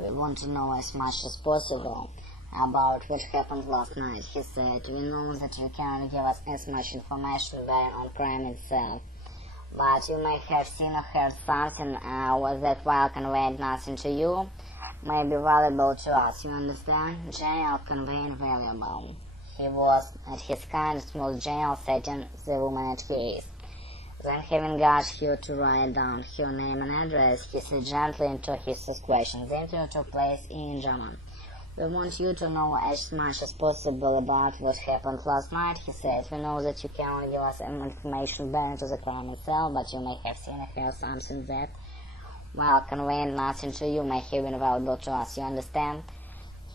We want to know as much as possible about what happened last night. He said, we know that you cannot give us as much information bearing on crime itself, but you may have seen or heard something that while conveying nothing to you may be valuable to us. You understand? General conveying valuable. He was at his kindest, most general setting, the woman at case. Then, having got her to write down her name and address, he said gently into his question. The interview took place in German. We want you to know as much as possible about what happened last night, he said. We know that you can only give us information bearing to the crime itself, but you may have seen or heard something that, while conveying nothing to you, may have been valuable to us. You understand?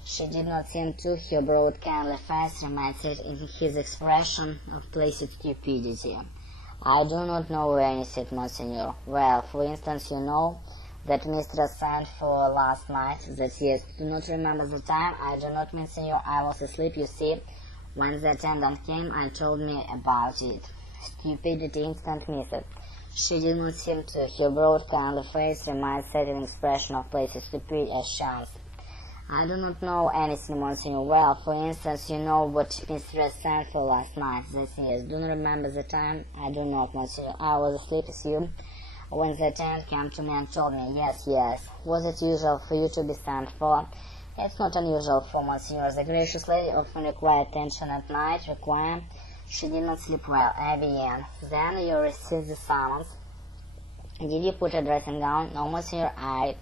She did not seem to. Her broad, kindly face remained in his expression of placid stupidity. I do not know where he said, Monsignor. Well, for instance, you know that mistress sent for last night, that yes, do not remember the time. I do not, Monsignor, I was asleep, you see. When the attendant came and told me about it. Stupidity instant missed. She did not seem to. Her broad, kindly face remained set in expression of placid stupidity as chance. I do not know anything, Monsignor. Well, for instance, you know what mistress sent for last night. This yes. Do not remember the time. I do not, Monsignor. I was asleep as you. When the attendant came to me and told me, yes. Was it usual for you to be sent for? It's not unusual for Monsignor. The gracious lady often required attention at night. She did not sleep well. ABN. Then you received the summons. Did you put a dressing gown? No, Monsignor. I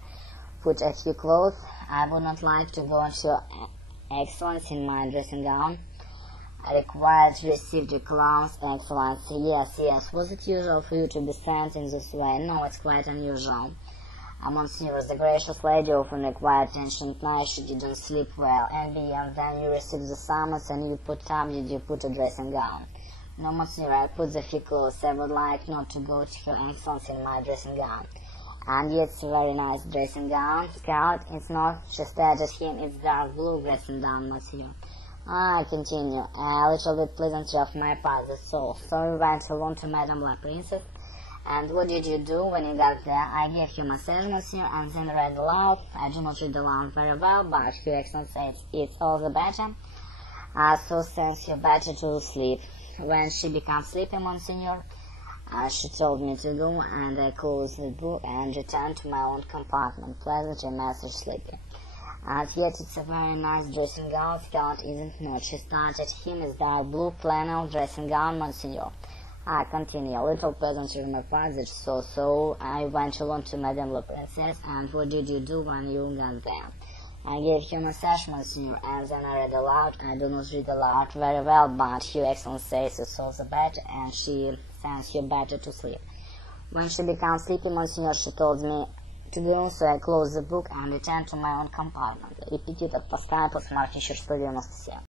put a few clothes. I would not like to go into excellence in my dressing gown. I required to receive the clown's excellency. Yes. Was it usual for you to be sent in this way? No, it's quite unusual. Monsignor, the gracious lady often required attention at night. She didn't sleep well. And then you received the summons and you put up. Did you put a dressing gown? No, Monsignor, I put the few clothes. I would like not to go to her excellence in my dressing gown. And yet it's a very nice dressing gown. Scout, it's not. She stared at him. It's dark blue dressing gown, Monsieur. I continue. A little bit pleasantry of my part, that's all. So we went alone to Madame la Princess. And what did you do when you got there? I gave you a massage, Monsieur, and then read aloud. I do not read aloud very well, but Your Excellency says it's all the better. So since you better to sleep. When she becomes sleepy, Monsignor, she told me to go, and I closed the book and returned to my own compartment, pleasantly message sleepy. And yet it's a very nice dressing gown, Scout, isn't not? She stared at him as dark blue flannel dressing gown, Monsignor. I continue. A little pleasantry on my part, that's so I went alone to Madame la Princess, and what did you do when you got there? I gave her a massage, Monsignor, and then I read aloud. I do not read aloud very well, but Your Excellency says it's all the better, and she sends you better to sleep. When she becomes sleepy, Monsignor, she told me to do, so I closed the book and returned to my own compartment. Репетитор по скайпу с марки 497.